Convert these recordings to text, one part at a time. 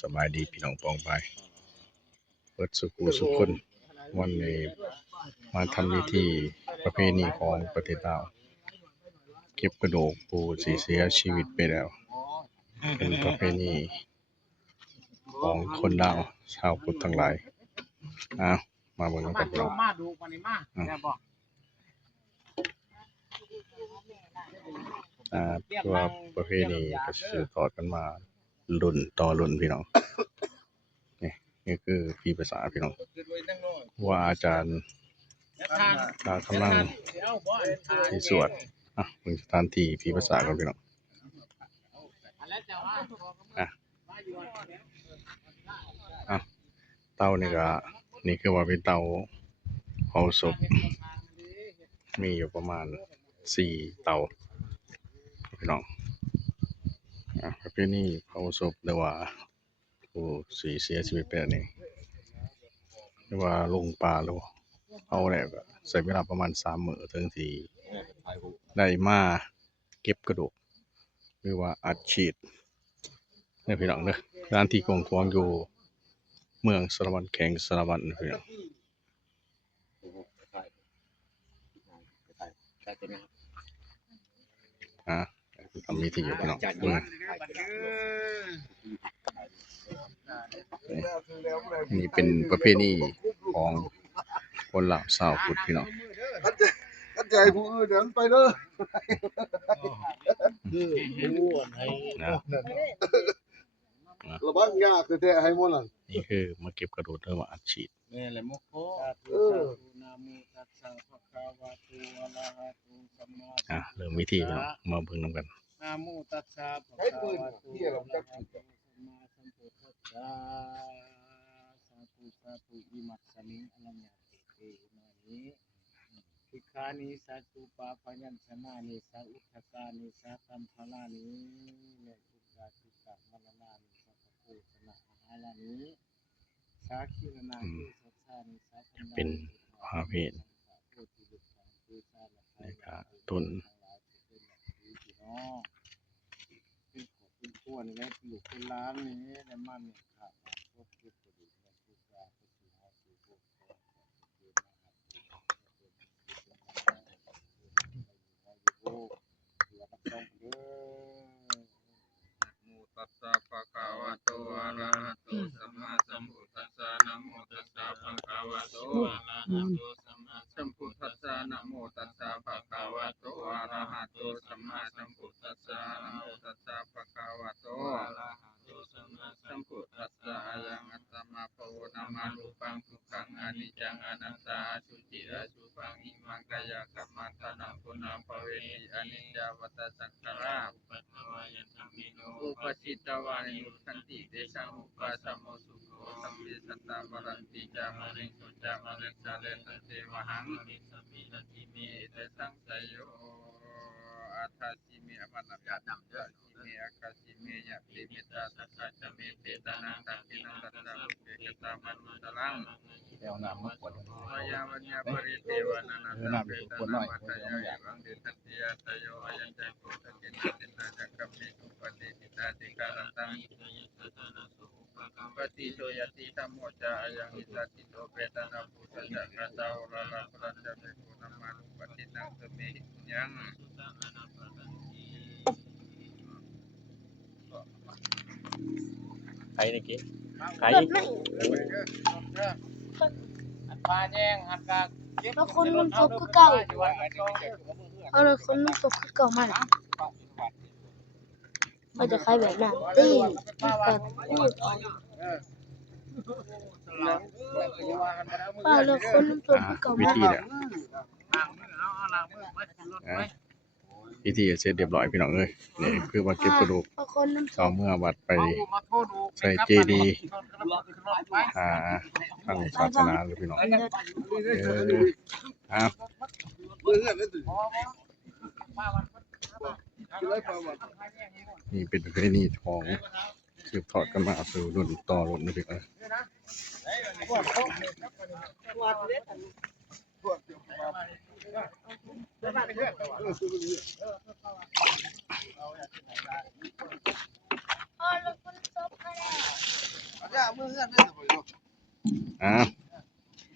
สบายดีพี่น้องปองไปเปิดสุขุสุขคนวันนี้มาทำพิธีประเพณีของประเทศลาวเก็บกระดูกผู้ที่เสียชีวิตไปแล้วเป็นประเพณีของคนลาวชาวพุทธทั้งหลายมาเบิ่งกันพี่น้องตัวประเพณีก็สืบทอดกันมารุ่นต่อรุ่นพี่น้องนี่คือพี่ภาษาพี่น้องว่าอาจารย์กำลังที่สวดเป็นสถานที่พี่ภาษากันพี่น้องเตานี่ก็นี่คือว่าเป็นเตาเผาศพมีอยู่ประมาณ4เตาพี่น้องประเพณีเผาศพหรือว่าผู้เสียชีวิตไปนี่หรือว่าลงป่าหรือเผาแล้วก็ใช้เวลาประมาณ3 มื้อถึงที่ได้มาเก็บกระดูกหรือว่าอัดฉีดนี่พี่น้องเด้อสถานที่กว้างๆอยู่เมืองสารวัตรแขวงสารวัตรพี่น้องทำพิธีอยู่พี่น้องนี่เป็นประเพณีของคนลาวชาวพุทธพี่น้องกันใจผู้อื่นเดินไปเด้อระวังยากคือแท้ให้หมดนั่นนี่คือมาเก็บกระดูกหรือว่าอัดฉีดแม่ละโมโคนะโมตัสสะภะคะวะโตอะระหะโตสัมมาสัมพุทธัสสะเริ่มวิธีพี่น้องมาเบิ่งนำกันนะโมตัสสะภะคะวะโตอะระหะโตสัมมาสัมพุทธัสสะสาธุสาธุอิมัสสมิงอนัญญาเตนะนิภิกขานิสัตตุปาปยัญชนะนิสัอุทธกานิสัตัมภลานิเนตุกาติกะมรณานิสัพพโคสนะอาลานิสาคิรณานิสัทธานิสัพพะเป็นพระเพทในกาต้นเป็นขั้วนี่แหละอยู่เป็นล้านนี่ในมันนี่ครับพวกเก็บกระดูกเนี่ยทุกอย่างก็คือเอาสู่พวกตัสสะภะคะวะโตอะระหะโตสัมมาสัมพุทธัสสะนะโมตัสสะภะคะวะโตอะระหะโตสัมมาสัมพุทธัสสะนะโมตัสสะภะคะวะโตอะระหะโตสัมมาสัมพุทธัสสะนะโมตัสสะภะคะวะโตอะระหะโตสัมมาสัมพุทธัสสะอะยังอัตตมะภวนามารูปังทุกขังอนิจจังอนัตตาอสุจิอสุภังอิมังกายกัมมันตนะปุณภเวนิอนิจจวัฏสังขาราอุปัฏฐวายันธมิโนอุปสิตวานิยุขันติเดชะอุปสัมโมสุโขสัมมิสัตตะวรันติจามะริสุจามะเรสะเลนะเทวหังมิสัมมินาทิเมเตสังสยโยอัฏฐาสิเมอมนะยะนัมยะสิเมอากาสิเมยะติมิตาสัจจะเมเตตานังตังกินังตัสสะอุเปกตามันตะลังแล้วน้ำมาขวดวายาวัญญาปริเทวานานาเปตานามัตตยาวังเดทัตติยาตโยอายัญจักขุตกินตินาจักขัมมิสุปฏิทิตาติการตังปฏิโชยติธรรมโมจายังอิสัติโตเปตานาภูตจักรตาวราลาพระจักรเกุณมานุปฏินังสเมหิยังใครนี่กี้ใครอันปลาแย่งอันกาแล้วคนมันตกคือเก่าเอาเลยคนมันตกคือเก่ามันเราจะใครแบบนั้นตีกับพูดแล้วคนมันตกคือเก่าวิมันธีเนี่ยพิธีเสร็จเรียบร้อยพี่น้องเอ้ยนี่คือว่าเก็บกระดูกเอาเมื่อวัดไปใส่เจดีย์ทางศาสนาเลยพี่น้องนี่เป็นประเพณีของสืบทอดกันมาสู่รุ่นต่อรุ่นนะพี่น้อง มื้อเฮือนได้สบายอยู่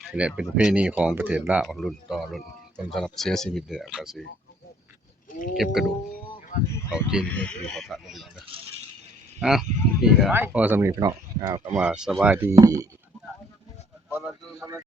นี่แหละเป็นประเพณีของประเทศลาวรุ่นต่อรุ่นจนสำหรับเสียชีวิตแล้วก็สิเก็บกระดูกเขาจีนนี่คือเขาทานพี่น้องเด้อนี่ก็พอสำหรับพี่น้องก็มาสบายดี พอเรา